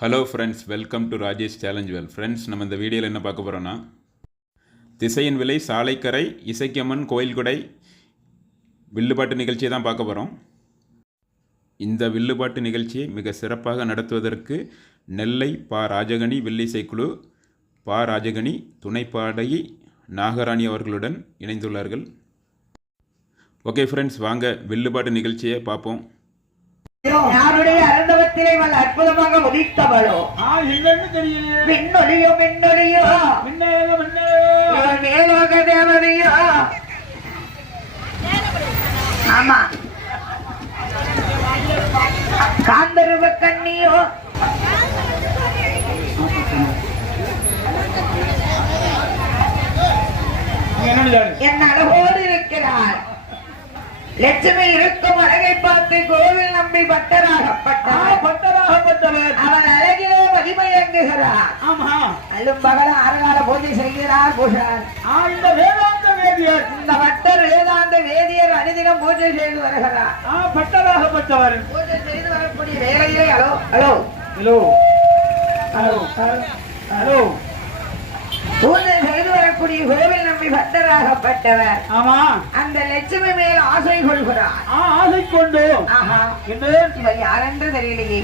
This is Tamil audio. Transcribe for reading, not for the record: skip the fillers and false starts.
Hello friends, welcome to Rajesh challenge well. Friends, நம்ம இந்த வீடியோவில் என்ன பார்க்க போகிறோன்னா, திசையின் விலை, சாலைக்கரை, இசைக்கம்மன், கோயில்குடை வில்லுப்பாட்டு நிகழ்ச்சியை தான் பார்க்க போகிறோம். இந்த வில்லுப்பாட்டு நிகழ்ச்சியை மிக சிறப்பாக நடத்துவதற்கு நெல்லை பா ராஜகணி வில்லிசைக்குழு பா ராஜகணி துணைப்பாடகி நாகராணி அவர்களுடன் இணைந்துள்ளார்கள். ஓகே ஃப்ரெண்ட்ஸ், வாங்க வில்லுப்பாட்டு நிகழ்ச்சியை பார்ப்போம். யாருடைய அருந்தவத்திலே வல்ல அற்புதமாக உதித்தவளோ மின்னொலியோ மின்னொலியோ மேலோக தேவதையோ. ஆமா, காந்தருவ கண்ணியோ என் அழகோடு இருக்கிறார். லட்சுமி இருக்கும் அழகை பார்த்து கோவில் நம்பி பட்டராகப்பட்டவர் அவன் அழகிலே மகிமையங்குகிறார். அல்லும் பகல அறகால பூஜை செய்கிறார் பூஷார். இந்த வேதாந்த வேதியர், இந்த பட்டர் வேதாந்த வேதியர் அனுதினம் பூஜை செய்து வருகிறார். பட்டராகப்பட்டவர் பூஜை செய்து வரக்கூடிய வேலையிலே hello hello hello hello hello பூஜை செய்து வரக்கூடிய கோவில் நம்பி பட்டராகப்பட்டவர். ஆமா, அந்த லட்சுமி மேல் ஆசை கொள்கிறார். ஆசை கொண்டு இவர் யாரென்று தெரியலையே.